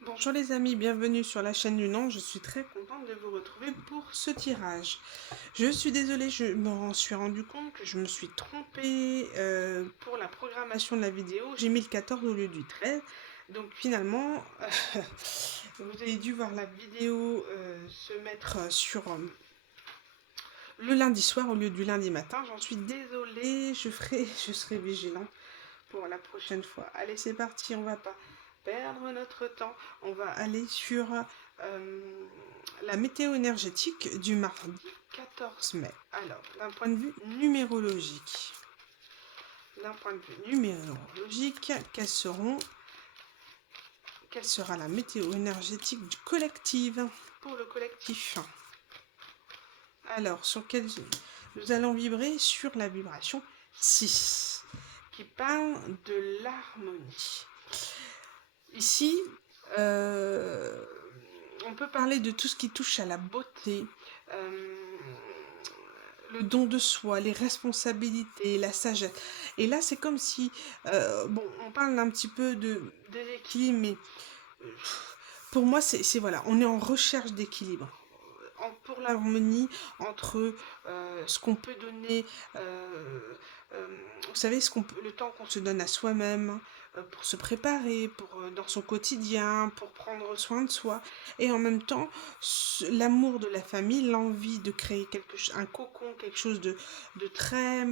Bonjour les amis, bienvenue sur la chaîne du nom. Je suis très contente de vous retrouver pour ce tirage. Je suis désolée, je me suis rendu compte que je me suis trompée pour la programmation de la vidéo. J'ai mis le 14 au lieu du 13. Donc finalement, vous avez dû voir la vidéo se mettre sur le lundi soir au lieu du lundi matin. J'en suis désolée, je serai vigilante pour la prochaine fois. Allez, c'est parti, on va pas perdre notre temps. On va aller sur la météo énergétique du mardi 14 mai. Alors, d'un point de vue numérologique, quelle sera la météo énergétique du collectif, pour le collectif? Alors, nous allons vibrer sur la vibration 6, qui parle de l'harmonie. Ici, on peut parler de tout ce qui touche à la beauté, le don de soi, les responsabilités, la sagesse. Et là, c'est comme si, bon, on parle un petit peu de déséquilibre, mais euh, pour moi, voilà, on est en recherche d'équilibre. Pour l'harmonie entre ce qu'on peut donner, euh, vous savez, le temps qu'on se donne à soi-même, pour se préparer, dans son quotidien, pour prendre soin de soi, et en même temps, l'amour de la famille, l'envie de créer un cocon, quelque chose de très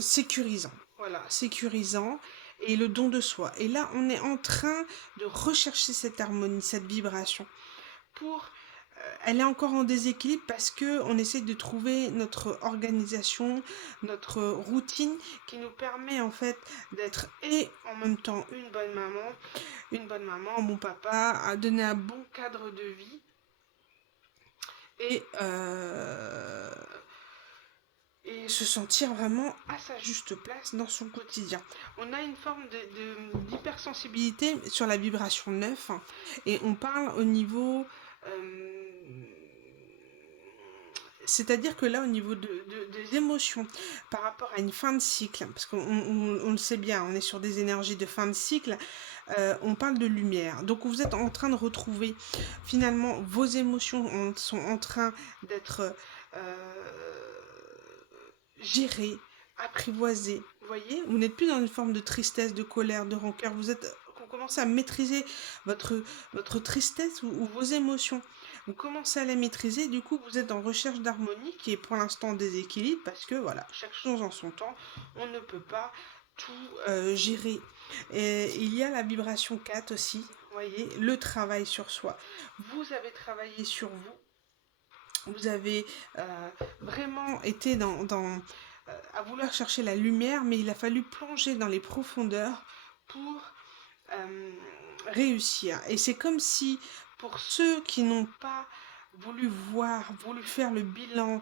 sécurisant. Voilà, sécurisant, et le don de soi. Et là, on est en train de rechercher cette harmonie, cette vibration pour elle est encore en déséquilibre parce que on essaie de trouver notre organisation, notre routine qui nous permet en fait d'être et en même temps une bonne maman, un bon papa, à donner un bon cadre de vie et et se sentir vraiment à sa juste place dans son quotidien. On a une forme d'hypersensibilité sur la vibration 9 et on parle au niveau c'est-à-dire que là, au niveau des émotions, par rapport à une fin de cycle, parce qu'on le sait bien, on est sur des énergies de fin de cycle, on parle de lumière. Donc vous êtes en train de retrouver, finalement, vos émotions sont en train d'être gérées, apprivoisées. Vous voyez, vous n'êtes plus dans une forme de tristesse, de colère, de rancœur. Vous commencez à maîtriser votre tristesse ou vos émotions. Vous commencez à les maîtriser, du coup vous êtes en recherche d'harmonie qui est pour l'instant en déséquilibre parce que voilà, chaque chose en son temps, on ne peut pas tout gérer. Et il y a la vibration 4 aussi, vous voyez, le travail sur soi. Vous avez travaillé sur vous avez vraiment été à vouloir chercher la lumière, mais il a fallu plonger dans les profondeurs pour réussir. Et c'est comme si, pour ceux qui n'ont pas voulu faire le bilan,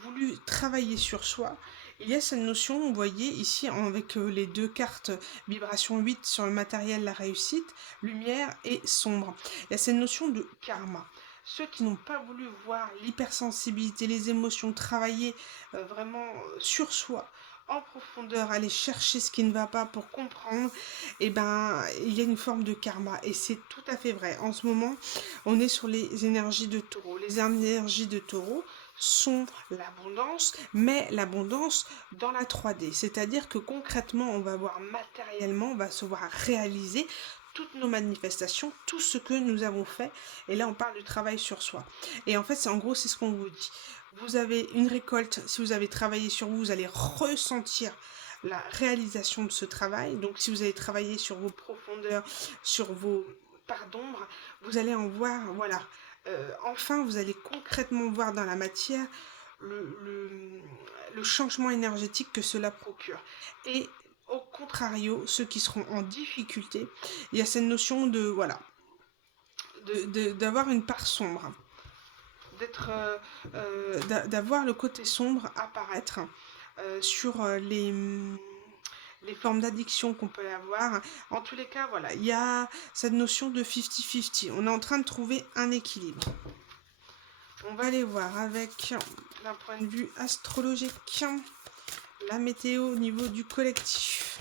voulu travailler sur soi, il y a cette notion, vous voyez, ici, avec les deux cartes vibration 8 sur le matériel, la réussite, lumière et sombre. Il y a cette notion de karma. Ceux qui n'ont pas voulu voir l'hypersensibilité, les émotions, travailler vraiment sur soi, en profondeur, aller chercher ce qui ne va pas pour comprendre, et ben il y a une forme de karma et c'est tout à fait vrai. En ce moment, on est sur les énergies de taureau. Les énergies de taureau sont l'abondance, mais l'abondance dans la 3D. C'est-à-dire que concrètement, on va voir matériellement, on va se voir réaliser toutes nos manifestations, tout ce que nous avons fait. Et là, on parle du travail sur soi. Et en fait, en gros, c'est ce qu'on vous dit. Vous avez une récolte, si vous avez travaillé sur vous, vous allez ressentir la réalisation de ce travail. Donc si vous avez travaillé sur vos profondeurs, sur vos parts d'ombre, vous allez en voir, voilà. Enfin, vous allez concrètement voir dans la matière le, le, le changement énergétique que cela procure. Et au contrario, ceux qui seront en difficulté, il y a cette notion de, voilà, d'avoir une part sombre, d'avoir le côté sombre apparaître sur les formes d'addiction qu'on peut avoir. En tous les cas, voilà, il y a cette notion de 50-50. On est en train de trouver un équilibre. On va aller voir avec, d'un point de vue astrologique, la météo au niveau du collectif.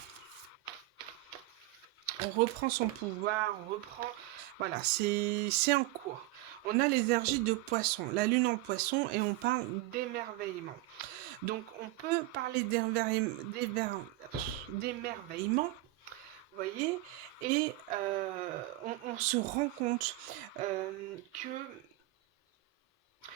on reprend son pouvoir, on reprend... Voilà, c'est en cours. On a les énergies de poisson, la lune en poisson, et on parle d'émerveillement. Donc on peut parler d'émerveillement, vous voyez, et on se rend compte que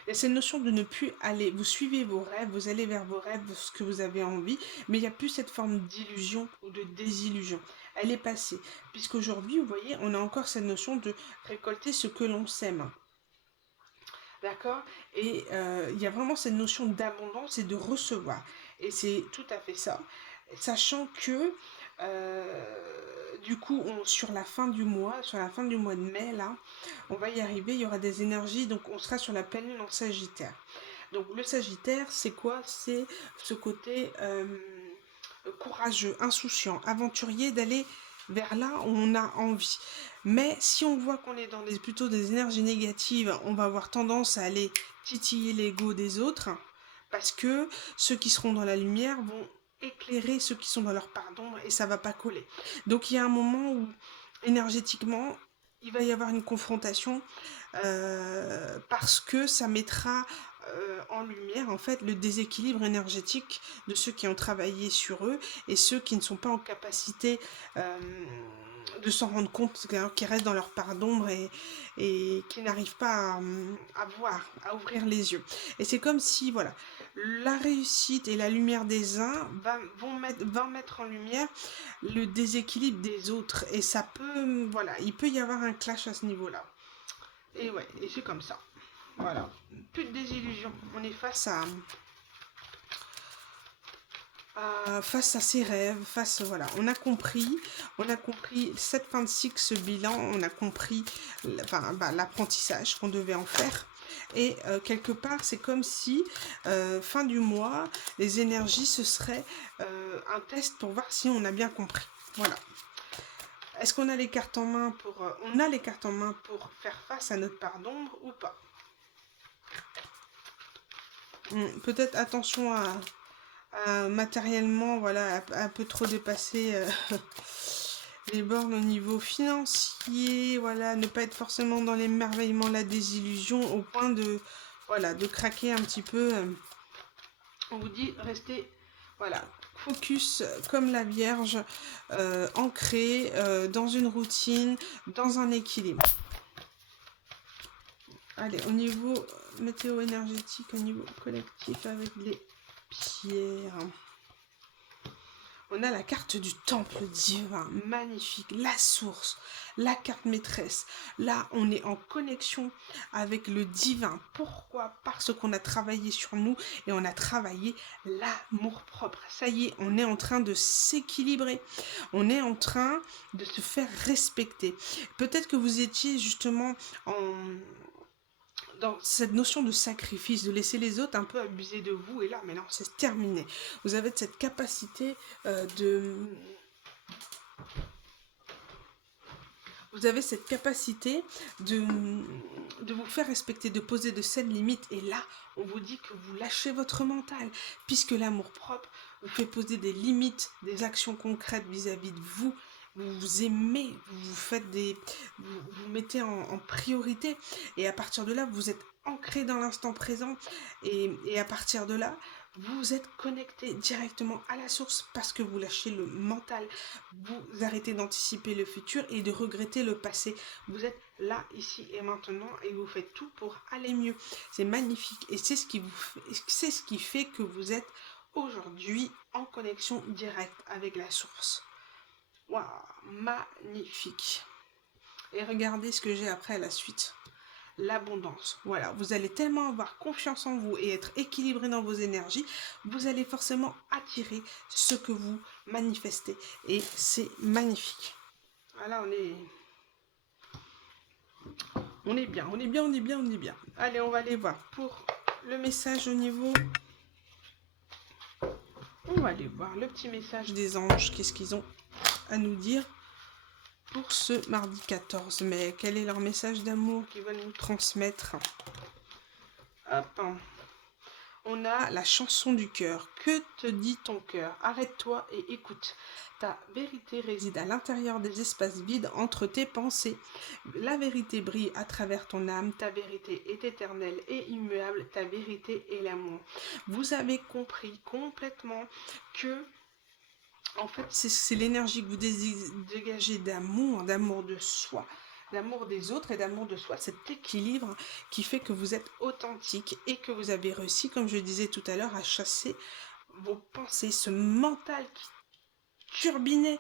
il y a cette notion de ne plus aller, vous suivez vos rêves, vous allez vers vos rêves, ce que vous avez envie, mais il n'y a plus cette forme d'illusion ou de désillusion. Elle est passée. Puisqu'aujourd'hui, vous voyez, on a encore cette notion de récolter ce que l'on sème. D'accord. Et il y a vraiment cette notion d'abondance et de recevoir. Et c'est tout à fait ça. Sachant que, du coup, sur la fin du mois, de mai, là, on va y arriver, il y aura des énergies, donc on sera sur la pleine lune en Sagittaire. Donc le Sagittaire, c'est quoi? C'est ce côté courageux, insouciant, aventurier, d'aller vers là où on a envie. Mais si on voit qu'on est dans plutôt des énergies négatives, on va avoir tendance à aller titiller l'ego des autres, parce que ceux qui seront dans la lumière vont éclairer ceux qui sont dans leur part d'ombre et ça va pas coller. Donc il y a un moment où énergétiquement il va y avoir une confrontation parce que ça mettra en lumière en fait le déséquilibre énergétique de ceux qui ont travaillé sur eux et ceux qui ne sont pas en capacité de s'en rendre compte, qui restent dans leur part d'ombre et qui n'arrivent pas à voir, à ouvrir les yeux. Et c'est comme si, voilà, la réussite et la lumière des uns vont mettre en lumière le déséquilibre des autres. Et ça peut, voilà, il peut y avoir un clash à ce niveau-là. Et ouais, et c'est comme ça. Voilà, plus de désillusion. On est face à ses rêves, voilà, on a compris cette fin de cycle, ce bilan, on a compris l'apprentissage qu'on devait en faire. Et quelque part, c'est comme si, fin du mois, les énergies, ce serait un test pour voir si on a bien compris. Voilà. Est-ce qu'on a les cartes en main on a les cartes en main pour faire face à notre part d'ombre ou pas? Peut-être attention à matériellement, voilà, un peu trop dépasser les bornes au niveau financier, voilà, ne pas être forcément dans l'émerveillement, la désillusion, au point de, voilà, de craquer un petit peu. On vous dit, restez, voilà, focus comme la Vierge, ancré dans une routine, dans un équilibre. Allez, au niveau météo énergétique, au niveau collectif avec les pierres. On a la carte du temple divin, magnifique, la source, la carte maîtresse. Là, on est en connexion avec le divin. Pourquoi? Parce qu'on a travaillé sur nous et on a travaillé l'amour-propre. Ça y est, on est en train de s'équilibrer. On est en train de se faire respecter. Peut-être que vous étiez justement dans cette notion de sacrifice, de laisser les autres un peu abuser de vous, et là, mais non, c'est terminé. Vous avez cette capacité Vous avez cette capacité de vous faire respecter, de poser de saines limites, et là, on vous dit que vous lâchez votre mental, puisque l'amour-propre vous fait poser des limites, des actions concrètes vis-à-vis de vous. Vous vous aimez, vous mettez en priorité, et à partir de là, vous êtes ancré dans l'instant présent, et à partir de là, vous êtes connecté directement à la source parce que vous lâchez le mental, vous arrêtez d'anticiper le futur et de regretter le passé. Vous êtes là, ici et maintenant et vous faites tout pour aller mieux. C'est magnifique et c'est ce qui fait que vous êtes aujourd'hui en connexion directe avec la source. Waouh, magnifique. Et regardez ce que j'ai après à la suite. L'abondance. Voilà, vous allez tellement avoir confiance en vous et être équilibré dans vos énergies, vous allez forcément attirer ce que vous manifestez. Et c'est magnifique. Voilà, on est bien, on est bien, on est bien, on est bien. Allez, on va aller voir pour le message au niveau... On va aller voir le petit message des anges. Qu'est-ce qu'ils ont à nous dire pour ce mardi 14 mai? Quel est leur message d'amour qu'ils veulent nous transmettre? Hop. on a la chanson du cœur. Que te dit ton cœur? Arrête-toi et écoute. Ta vérité réside à l'intérieur des espaces vides entre tes pensées. La vérité brille à travers ton âme. Ta vérité est éternelle et immuable. Ta vérité est l'amour. Vous avez compris complètement que en fait, c'est l'énergie que vous dégagez d'amour de soi, d'amour des autres et d'amour de soi, cet équilibre qui fait que vous êtes authentique et que vous avez réussi, comme je disais tout à l'heure, à chasser vos pensées, ce mental qui turbinait,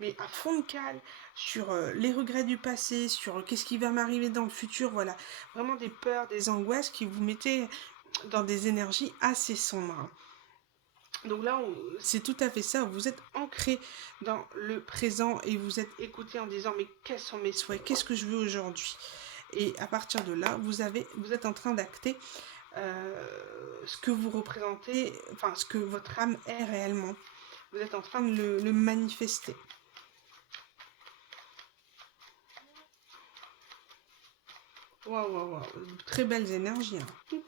mais à fond de cale, sur les regrets du passé, sur qu'est-ce qui va m'arriver dans le futur, voilà, vraiment des peurs, des angoisses qui vous mettaient dans des énergies assez sombres. Donc là, c'est tout à fait ça, vous êtes ancré dans le présent et vous êtes écouté en disant mais quels sont mes souhaits, qu'est-ce que je veux aujourd'hui? Et à partir de là, vous êtes en train d'acter ce que vous représentez, enfin ce que votre âme est réellement. Vous êtes en train de le manifester. Waouh, waouh, waouh, très belles énergies. Hein.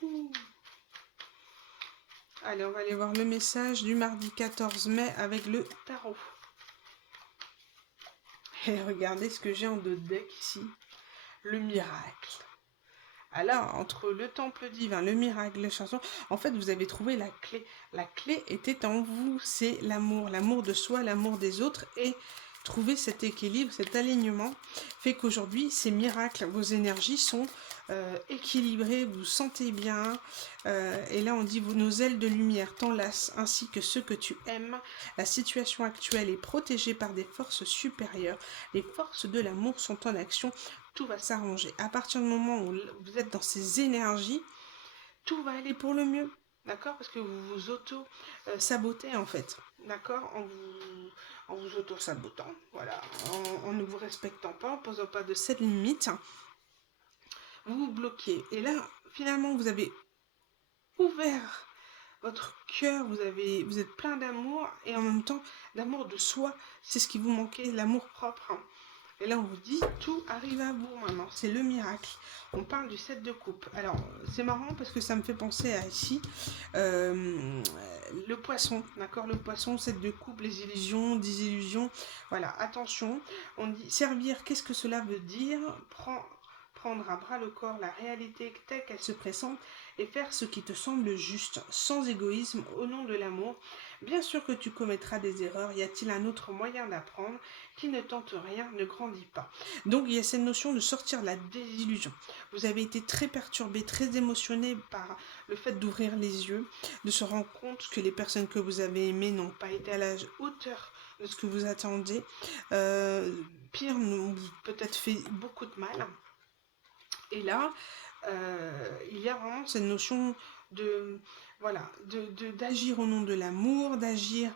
Allez, on va aller voir le message du mardi 14 mai avec le tarot. Et regardez ce que j'ai en dos de deck ici. Le miracle. Alors, entre le temple divin, le miracle, les chansons, en fait, vous avez trouvé la clé. La clé était en vous, c'est l'amour. L'amour de soi, l'amour des autres. Et trouver cet équilibre, cet alignement, fait qu'aujourd'hui, ces miracles, vos énergies sont équilibrées, vous vous sentez bien. Et là, on dit, nos ailes de lumière t'enlacent, ainsi que ceux que tu aimes. La situation actuelle est protégée par des forces supérieures. Les forces de l'amour sont en action. Tout va s'arranger. À partir du moment où vous êtes dans ces énergies, tout va aller pour le mieux. D'accord? Parce que vous vous auto-sabotez en fait. D'accord? En vous auto-sabotant. Voilà. En ne vous respectant pas, en ne posant pas de cette limite. Vous vous bloquez. Et là, finalement, vous avez ouvert votre cœur, vous êtes plein d'amour et en même temps d'amour de soi. C'est ce qui vous manquait, l'amour propre. Et là, on vous dit, tout arrive à vous maintenant. C'est le miracle. On parle du 7 de coupe. Alors, c'est marrant parce que ça me fait penser à ici, le poisson, d'accord? Le poisson, 7 de coupe, les illusions, désillusions. Voilà, attention. On dit, servir, qu'est-ce que cela veut dire? Prendre à bras le corps la réalité telle qu'elle se présente et faire ce qui te semble juste, sans égoïsme, au nom de l'amour. Bien sûr que tu commettras des erreurs. Y a-t-il un autre moyen d'apprendre? Qui ne tente rien ne grandit pas. Donc il y a cette notion de sortir de la désillusion. Vous avez été très perturbé, très émotionné par le fait d'ouvrir les yeux, de se rendre compte que les personnes que vous avez aimées n'ont pas été à la hauteur de ce que vous attendiez. Pire, nous peut-être fait beaucoup de mal. Et là, il y a vraiment cette notion de voilà, d'agir au nom de l'amour, d'agir,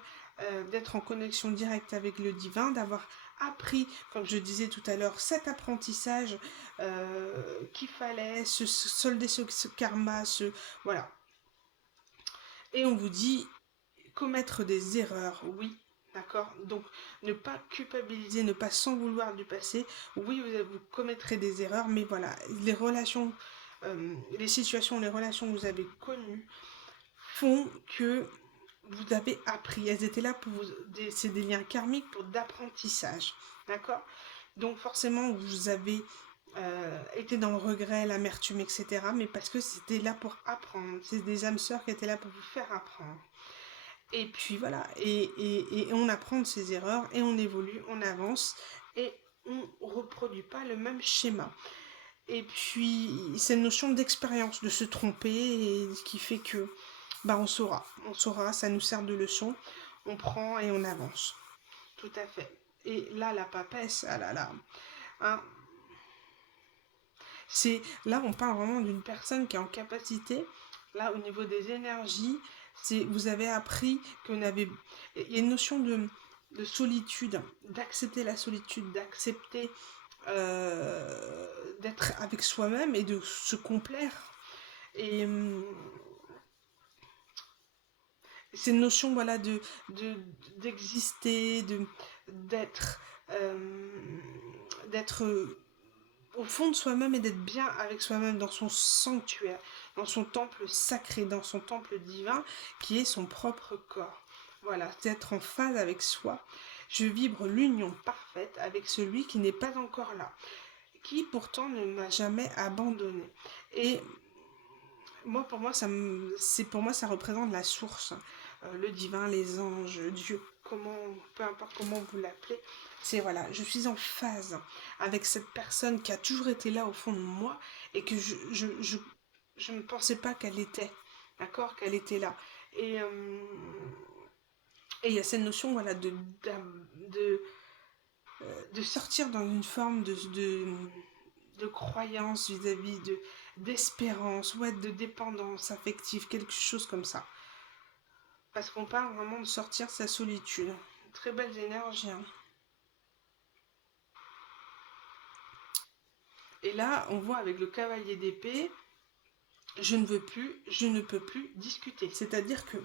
d'être en connexion directe avec le divin, d'avoir appris, comme je disais tout à l'heure, cet apprentissage qu'il fallait, se solder ce karma, voilà. Et on vous dit, commettre des erreurs, oui, d'accord? Donc, ne pas culpabiliser, ne pas s'en vouloir du passé. Oui, vous commettrez des erreurs, mais voilà, les relations, les situations, les relations que vous avez connues font que vous avez appris. Elles étaient là pour vous. C'est des liens karmiques pour d'apprentissage, d'accord? Donc, forcément, vous avez été dans le regret, l'amertume, etc. Mais parce que c'était là pour apprendre. C'est des âmes sœurs qui étaient là pour vous faire apprendre. Et puis voilà, et on apprend de ses erreurs, et on évolue, on avance, et on ne reproduit pas le même schéma. Et puis, cette notion d'expérience, de se tromper, et qui fait que, on saura, ça nous sert de leçon, on prend et on avance. Tout à fait. Et là, la papesse, ah là là, hein, là, on parle vraiment d'une personne qui est en capacité, là, au niveau des énergies, vous avez appris il y a une notion de solitude, d'accepter la solitude, d'accepter d'être avec soi-même et de se complaire. Et c'est une notion, voilà, d'exister, d'être au fond de soi-même et d'être bien avec soi-même dans son sanctuaire, dans son temple sacré, dans son temple divin qui est son propre corps. Voilà, d'être en phase avec soi. Je vibre l'union parfaite avec celui qui n'est pas encore là, qui pourtant ne m'a jamais abandonné. Et moi, pour moi, ça représente la source, le divin, les anges, Dieu, peu importe comment vous l'appelez. C'est voilà, je suis en phase avec cette personne qui a toujours été là au fond de moi et que je ne pensais pas qu'elle était, d'accord, qu'elle était là. Et il y a cette notion, voilà, de, de sortir dans une forme de croyance vis-à-vis d'espérance, ouais, de dépendance affective, quelque chose comme ça. Parce qu'on parle vraiment de sortir de sa solitude. Très belles énergies. Hein. Et là, on voit avec le cavalier d'épée, je ne peux plus discuter. C'est-à-dire que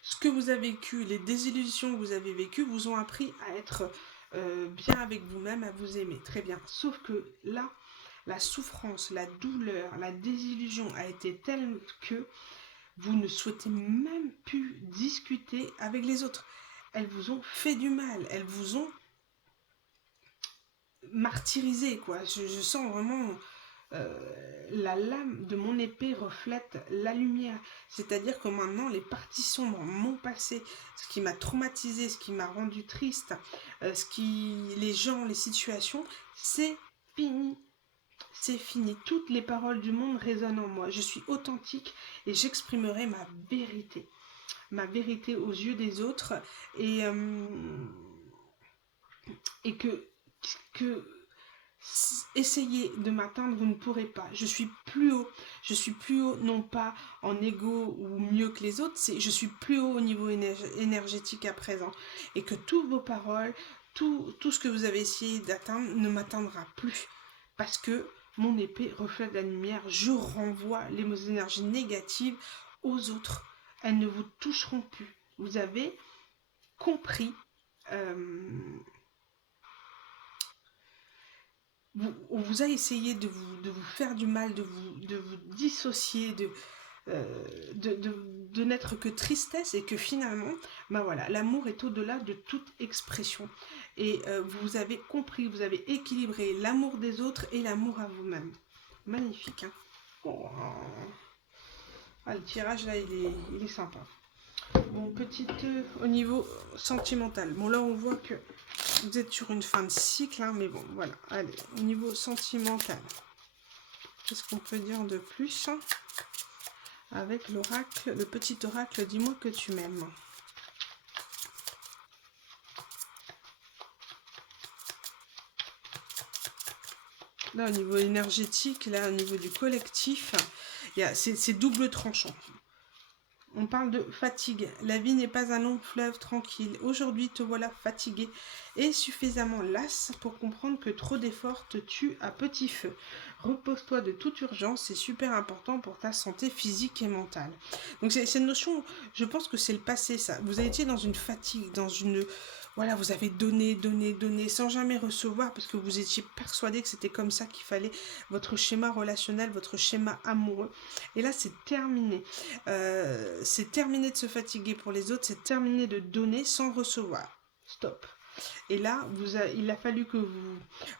ce que vous avez vécu, les désillusions que vous avez vécues, vous ont appris à être bien avec vous-même, à vous aimer. Très bien. Sauf que là, la souffrance, la douleur, la désillusion a été telle que vous ne souhaitez même plus discuter avec les autres. Elles vous ont fait du mal, elles vous ont martyrisé, quoi. Je sens vraiment la lame de mon épée reflète la lumière. C'est-à-dire que maintenant, les parties sombres, mon passé, ce qui m'a traumatisé, ce qui m'a rendu triste, les gens, les situations, c'est fini. C'est fini. Toutes les paroles du monde résonnent en moi. Je suis authentique et j'exprimerai ma vérité. Ma vérité aux yeux des autres. Et que essayez de m'atteindre, vous ne pourrez pas. Je suis plus haut. Je suis plus haut, non pas en ego ou mieux que les autres, je suis plus haut au niveau énergétique à présent. Et que toutes vos paroles, tout ce que vous avez essayé d'atteindre ne m'atteindra plus. Parce que mon épée reflète la lumière. Je renvoie les énergies négatives aux autres. Elles ne vous toucheront plus. Vous avez compris. On vous a essayé de vous faire du mal, de vous dissocier, de n'être que tristesse et que finalement, ben voilà, l'amour est au-delà de toute expression. Et vous avez compris, vous avez équilibré l'amour des autres et l'amour à vous-même. Magnifique, hein. Oh. Ah, le tirage là, il est sympa. Bon, petite au niveau sentimental. Bon, là, on voit que vous êtes sur une fin de cycle, hein, mais bon, voilà. Allez, au niveau sentimental, qu'est-ce qu'on peut dire de plus avec l'oracle, le petit oracle, dis-moi que tu m'aimes. Là, au niveau énergétique, là, au niveau du collectif, c'est double tranchant. On parle de fatigue. La vie n'est pas un long fleuve tranquille. Aujourd'hui, te voilà fatigué et suffisamment lasse pour comprendre que trop d'efforts te tuent à petit feu. Repose-toi de toute urgence, c'est super important pour ta santé physique et mentale. Donc c'est une notion, je pense que c'est le passé ça. Vous avez été dans une fatigue, dans une... Voilà, vous avez donné, sans jamais recevoir parce que vous étiez persuadé que c'était comme ça qu'il fallait votre schéma relationnel, votre schéma amoureux. Et là, c'est terminé. C'est terminé de se fatiguer pour les autres, c'est terminé de donner sans recevoir. Stop. Et là, il a fallu que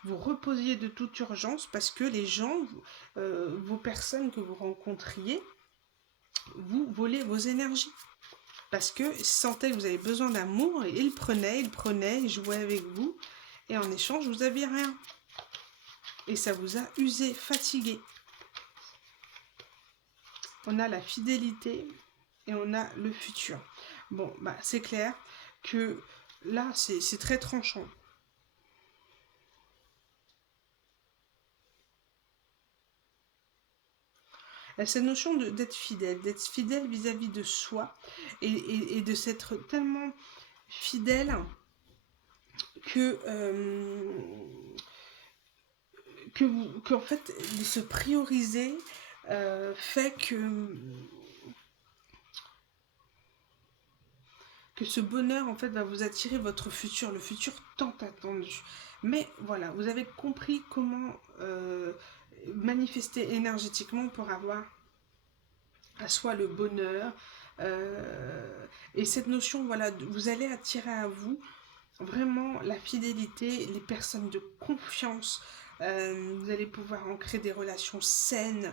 vous reposiez de toute urgence parce que les gens, vos personnes que vous rencontriez, vous volaient vos énergies. Parce qu'ils sentaient que vous avez besoin d'amour et ils prenaient, ils jouaient avec vous. Et en échange, vous n'aviez rien. Et ça vous a usé, fatigué. On a la fidélité et on a le futur. Bon, bah c'est clair que là, c'est très tranchant. Cette notion d'être fidèle vis-à-vis de soi et de s'être tellement fidèle que en fait de se prioriser fait que que ce bonheur en fait va vous attirer votre futur, le futur tant attendu. Mais voilà, vous avez compris comment manifester énergétiquement pour avoir à soi le bonheur. Et cette notion, voilà, vous allez attirer à vous vraiment la fidélité, les personnes de confiance. Vous allez pouvoir ancrer des relations saines,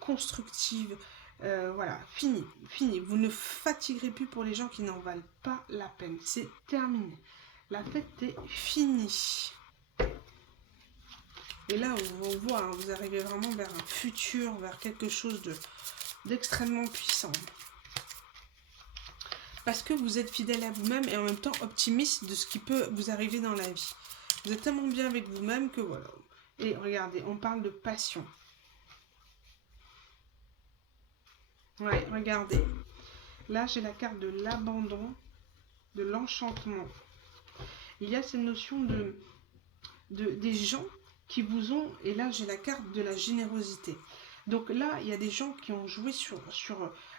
constructives. Voilà, fini, fini. Vous ne fatiguerez plus pour les gens qui n'en valent pas la peine. C'est terminé. La fête est finie. Et là, on voit, hein, vous arrivez vraiment vers un futur, vers quelque chose d'extrêmement puissant. Parce que vous êtes fidèle à vous-même et en même temps optimiste de ce qui peut vous arriver dans la vie. Vous êtes tellement bien avec vous-même que voilà. Et regardez, on parle de passion. Ouais, regardez. Là, j'ai la carte de l'abandon, de l'enchantement. Il y a cette notion des gens qui vous ont... Et là, j'ai la carte de la générosité. Donc là, il y a des gens qui ont joué sur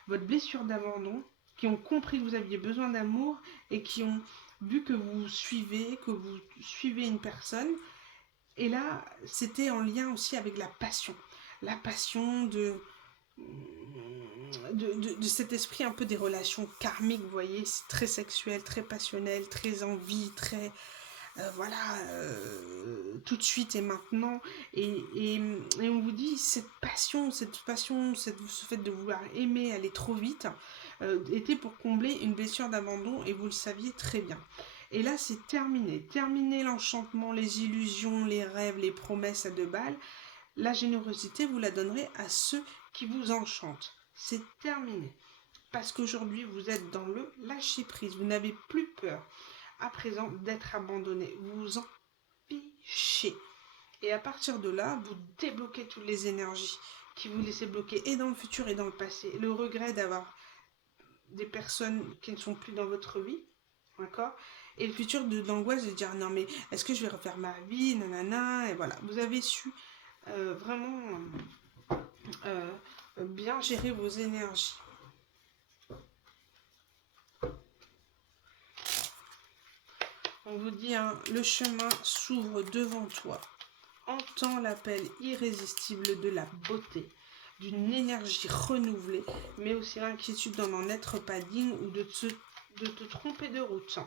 votre blessure d'abandon, qui ont compris que vous aviez besoin d'amour et qui ont vu que vous suivez une personne. Et là, c'était en lien aussi avec la passion. La passion de cet esprit un peu des relations karmiques, vous voyez, c'est très sexuel, très passionnel, très envie, très... voilà, tout de suite et maintenant. Et on vous dit, cette passion, ce fait de vouloir aimer, aller trop vite, était pour combler une blessure d'abandon et vous le saviez très bien. Et là, c'est terminé. Terminé l'enchantement, les illusions, les rêves, les promesses à 2 balles. La générosité, vous la donnerez à ceux qui vous enchantent. C'est terminé. Parce qu'aujourd'hui, vous êtes dans le lâcher-prise. Vous n'avez plus peur à présent d'être abandonné. Vous vous en fichez. Et à partir de là, vous débloquez toutes les énergies qui vous laissaient bloquer et dans le futur et dans le passé. Le regret d'avoir des personnes qui ne sont plus dans votre vie, d'accord? Et le futur de l'angoisse de dire non mais est-ce que je vais refaire ma vie, nanana, et voilà. Vous avez su vraiment bien gérer vos énergies. On vous dit, hein, le chemin s'ouvre devant toi. Entends l'appel irrésistible de la beauté, d'une énergie renouvelée, mais aussi l'inquiétude d'en être pas digne ou de te tromper de route.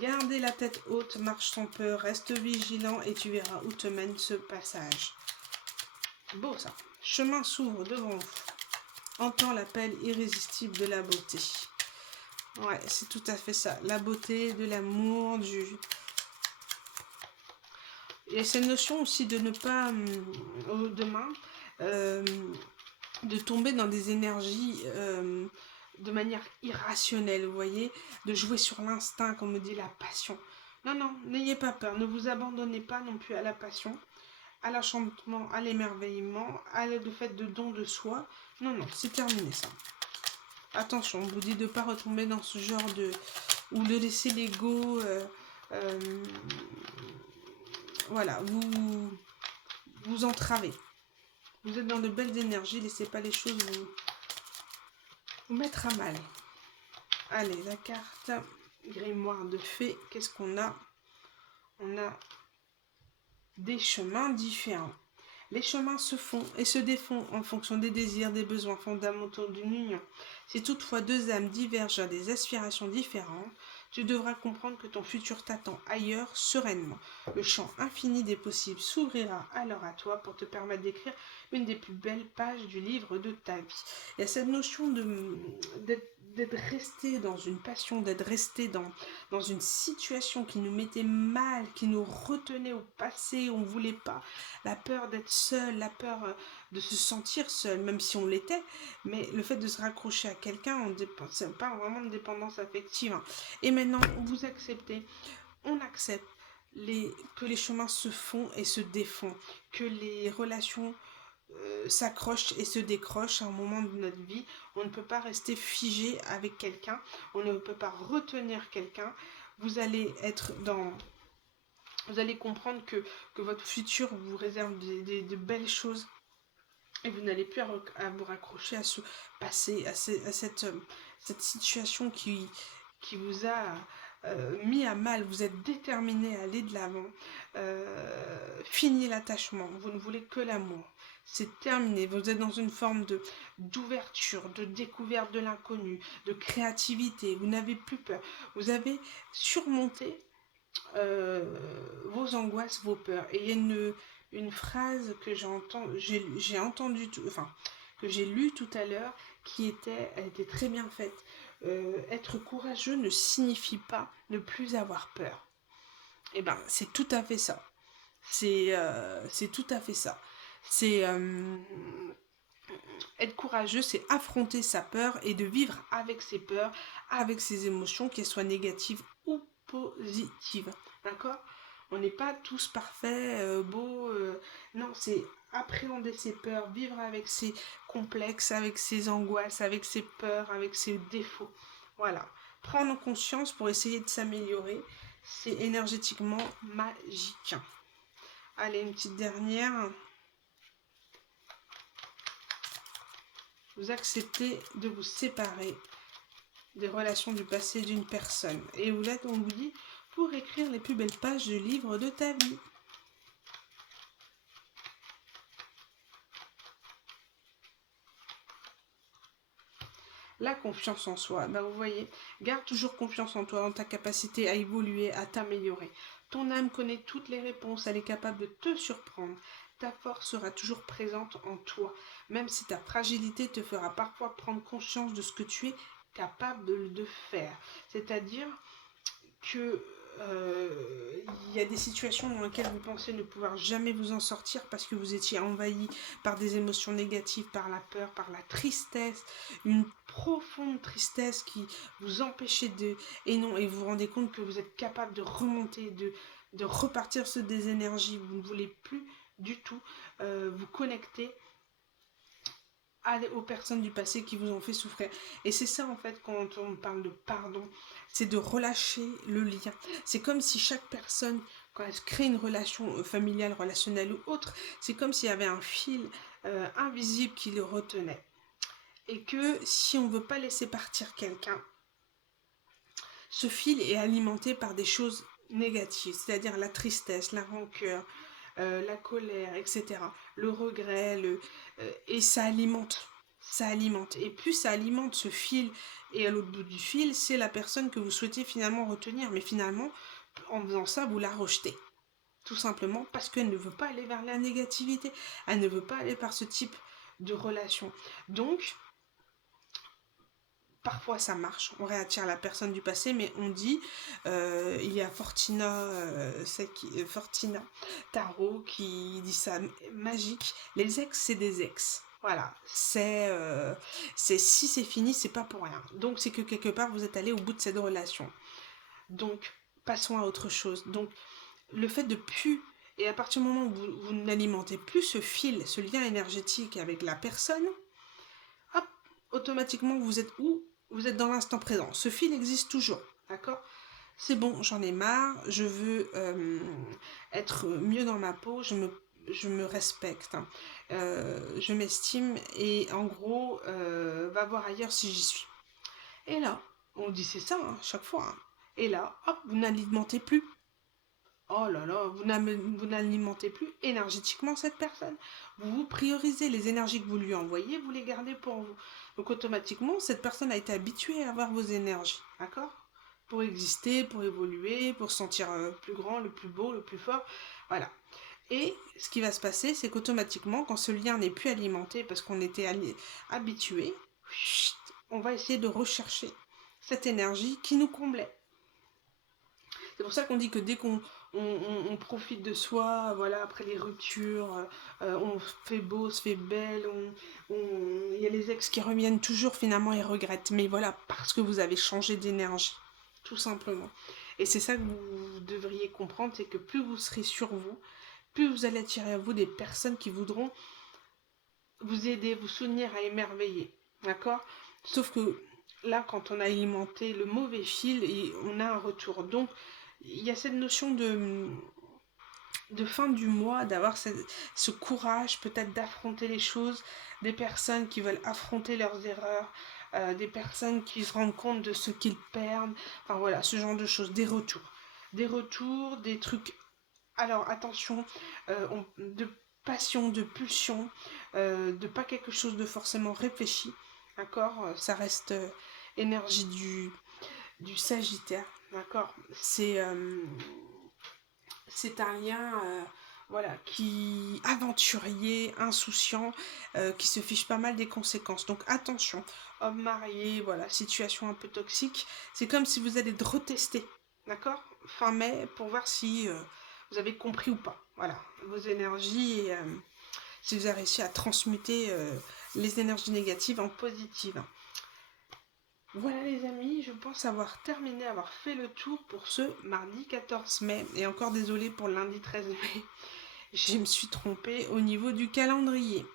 Gardez la tête haute, marche sans peur, reste vigilant et tu verras où te mène ce passage. Beau ça. Chemin s'ouvre devant vous. Entends l'appel irrésistible de la beauté. Ouais, c'est tout à fait ça. La beauté, de l'amour, Il y a cette notion aussi de ne pas, demain, de tomber dans des énergies de manière irrationnelle, vous voyez, de jouer sur l'instinct, comme on dit, la passion. Non, non, n'ayez pas peur, ne vous abandonnez pas non plus à la passion, à l'enchantement, à l'émerveillement, à le fait de don de soi. Non, non, c'est terminé ça. Attention, on vous dit de ne pas retomber dans ce genre de... ou de laisser l'ego... voilà, vous entravez. Vous êtes dans de belles énergies, laissez pas les choses vous mettre à mal. Allez, la carte grimoire de fées, qu'est-ce qu'on a? On a des chemins différents. Les chemins se font et se défont en fonction des désirs, des besoins fondamentaux d'une union. Si toutefois 2 âmes divergent à des aspirations différentes, tu devras comprendre que ton futur t'attend ailleurs sereinement. Le champ infini des possibles s'ouvrira alors à toi pour te permettre d'écrire une des plus belles pages du livre de ta vie. Il y a cette notion d'être resté dans une passion, d'être resté dans une situation qui nous mettait mal, qui nous retenait au passé, on ne voulait pas. La peur d'être seul, la peur de se sentir seul, même si on l'était, mais le fait de se raccrocher à quelqu'un, c'est pas vraiment une dépendance affective. Hein. Et maintenant, vous acceptez, on accepte que les chemins se font et se défont, que les relations s'accrochent et se décrochent à un moment de notre vie. On ne peut pas rester figé avec quelqu'un, on ne peut pas retenir quelqu'un. Vous allez être dans... Vous allez comprendre que votre futur vous réserve de belles choses Et vous n'allez plus à vous raccrocher à ce passé, à cette situation qui vous a mis à mal. Vous êtes déterminé à aller de l'avant. Fini l'attachement, vous ne voulez que l'amour. C'est terminé, vous êtes dans une forme d'ouverture, de découverte de l'inconnu, de créativité, vous n'avez plus peur. Vous avez surmonté vos angoisses, vos peurs. Et il y a une phrase que j'ai entendu, enfin, que j'ai lue tout à l'heure, elle était très bien faite. Être courageux ne signifie pas ne plus avoir peur. Eh ben, c'est tout à fait ça. C'est tout à fait ça. C'est être courageux, c'est affronter sa peur et de vivre avec ses peurs, avec ses émotions, qu'elles soient négatives ou positives. D'accord? On n'est pas tous parfaits, beaux. Non, c'est appréhender ses peurs, vivre avec ses complexes, avec ses angoisses, avec ses peurs, avec ses défauts. Voilà. Prendre conscience pour essayer de s'améliorer, c'est énergétiquement magique. Allez, une petite dernière. Vous acceptez de vous séparer des relations du passé d'une personne. Et vous l'êtes, on vous dit, pour écrire les plus belles pages du livre de ta vie. La confiance en soi, ben vous voyez, garde toujours confiance en toi, dans ta capacité à évoluer, à t'améliorer. Ton âme connaît toutes les réponses, elle est capable de te surprendre. Ta force sera toujours présente en toi, même si ta fragilité te fera parfois prendre conscience de ce que tu es capable de faire. C'est-à-dire que il y a des situations dans lesquelles vous pensez ne pouvoir jamais vous en sortir parce que vous étiez envahi par des émotions négatives, par la peur, par la tristesse, une profonde tristesse qui vous empêchait et vous vous rendez compte que vous êtes capable de remonter, de repartir sur des énergies, vous ne voulez plus du tout vous connecter aux personnes du passé qui vous ont fait souffrir. Et c'est ça en fait quand on parle de pardon, c'est de relâcher le lien. C'est comme si chaque personne, quand elle crée une relation familiale, relationnelle ou autre, c'est comme s'il y avait un fil invisible qui le retenait. Et que si on ne veut pas laisser partir quelqu'un, ce fil est alimenté par des choses négatives, c'est-à-dire la tristesse, la rancœur, la colère, etc. Le regret, et ça alimente. Ça alimente. Et plus ça alimente ce fil, et à l'autre bout du fil, c'est la personne que vous souhaitez finalement retenir. Mais finalement, en faisant ça, vous la rejetez. Tout simplement parce qu'elle ne veut pas aller vers la négativité. Elle ne veut pas aller par ce type de relation. Donc, parfois ça marche, on réattire la personne du passé, mais on dit, il y a Fortina Tarot qui dit ça, magique, les ex c'est des ex. Voilà, si c'est fini, c'est pas pour rien. Donc c'est que quelque part vous êtes allé au bout de cette relation. Donc passons à autre chose. Donc le fait de plus, et à partir du moment où vous n'alimentez plus ce fil, ce lien énergétique avec la personne, hop, automatiquement vous êtes où? Vous êtes dans l'instant présent. Ce fil existe toujours, d'accord? C'est bon, j'en ai marre, je veux être mieux dans ma peau, je me respecte, hein. Je m'estime et en gros, va voir ailleurs si j'y suis. Et là, on dit c'est ça, hein, chaque fois, hein. Et là, hop, vous n'alimentez plus. Oh là là, vous n'alimentez plus énergétiquement cette personne. Vous priorisez les énergies que vous lui envoyez, vous les gardez pour vous. Donc automatiquement, cette personne a été habituée à avoir vos énergies, d'accord? Pour exister, pour évoluer, pour se sentir plus grand, le plus beau, le plus fort. Voilà. Et ce qui va se passer, c'est qu'automatiquement, quand ce lien n'est plus alimenté parce qu'on était habitué, on va essayer de rechercher cette énergie qui nous comblait. C'est pour ça qu'on dit que dès qu'on profite de soi, voilà, après les ruptures, on fait beau, on se fait belle, il y a les ex qui reviennent toujours finalement et regrettent. Mais voilà, parce que vous avez changé d'énergie, tout simplement. Et c'est ça que vous devriez comprendre, c'est que plus vous serez sur vous, plus vous allez attirer à vous des personnes qui voudront vous aider, vous soutenir à émerveiller. D'accord? Sauf que là, quand on a alimenté le mauvais fil, on a un retour. Donc, il y a cette notion de fin du mois, d'avoir ce courage peut-être d'affronter les choses, des personnes qui veulent affronter leurs erreurs, des personnes qui se rendent compte de ce qu'ils perdent, enfin voilà, ce genre de choses, des retours, des trucs. Alors attention, de passion, de pulsion, de pas quelque chose de forcément réfléchi, d'accord. Ça reste énergie du Sagittaire, d'accord. C'est un lien, voilà, qui aventurier, insouciant, qui se fiche pas mal des conséquences. Donc attention, homme marié, voilà, situation un peu toxique. C'est comme si vous allez retester, d'accord, fin mai, pour voir si vous avez compris ou pas. Voilà, vos énergies et si vous avez réussi à transmuter les énergies négatives en positives. Voilà les amis, je pense avoir terminé, avoir fait le tour pour ce mardi 14 mai. Et encore désolé pour lundi 13 mai, je me suis trompée au niveau du calendrier.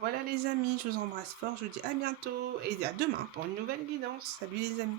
Voilà les amis, je vous embrasse fort, je vous dis à bientôt et à demain pour une nouvelle guidance. Salut les amis.